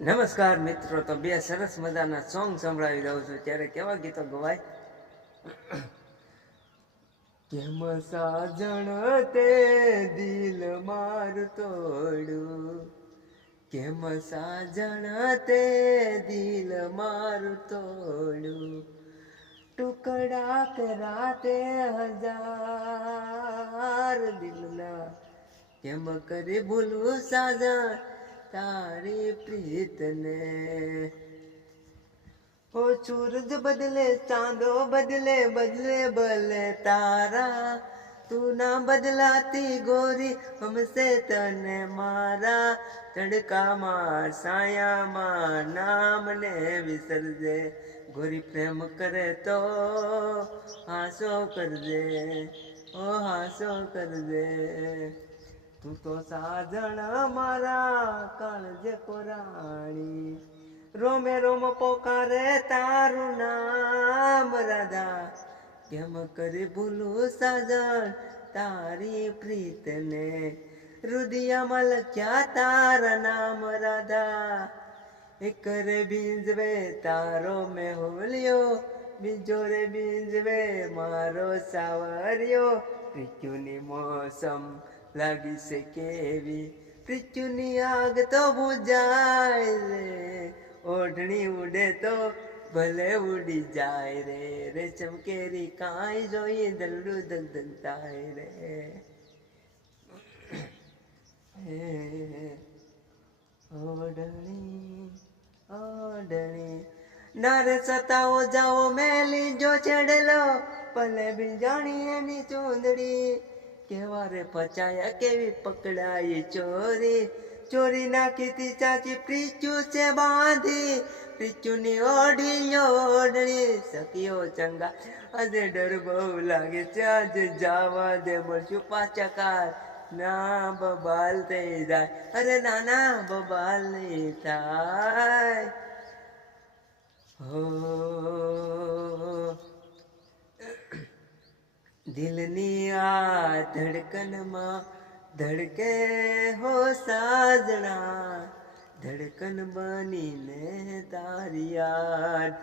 નમસ્કાર મિત્રો, તો બે સરસ મજાના સોંગ સંભળાવી દઉં છું. ત્યારે કેવા ગીતો ગવાય? કેમ સાજણ તે દિલ માર તોડું? કેમ સાજણ તે દિલ માર તોડું? ટુકડા કરાતે હજાર દિલના. કેમ કરી ભૂલું સાજણ? તારી પ્રીતને. ઓ સૂરજ બદલે, ચાંદો બદલે બદલે બદલે તારા. તું ના બદલાતી ગોરી હમસે તને મારા. તડકામાં સાયામાં નામને વિસરજે. ગોરી પ્રેમ કરે તો હાસો કરજે. ઓ હાસો કરજે. તું તો સાજણ મારા કાળજે કોરાણી. રોમે રોમ પોકારે તારું નામ રાધા. કેમ કરી ભૂલું સાજણ તારી પ્રીતને? રુદિયામાં લખ્યા તારા નામ રાધા. એક રે બીંજવે તારો મેં હોલ્યો બીજો રે બીંજવે મારો સાવર્યો. પ્રીત્યુની મોસમ લાગી છે કેવી પૃથ્વીની આગ તો બુજાય રે. ઓઢણી ઉડે તો ભલે ઉડી જાય રે. રે ચમકેરી કાંઈ જોઈએ દલડું દલ દલ થાય રે ઓઢણી ઓઢણી. નારે સતાવો જાઓ મેલી જો છેડેલો. ભલે બીજાણી એની ચૂંદડી. કેવા રે પચાયા કેવી પકડાઈ ચોરી ચોરી નાખી તી ચાચી પ્રીચુ છે બાંધી પ્રીચુની ઓઢી ઓઢણી સખીઓ ચંગા આજે ડર બહુ લાગે છે આજે જાવા દે મળશું પાછા કાર ના બબાલ થઈ જાય અરે નાના બબાલ નહીં થાય દિલની આ ધડકનમાં ધડકે હો સાજણા ધડકન બનીને તારી યાદ.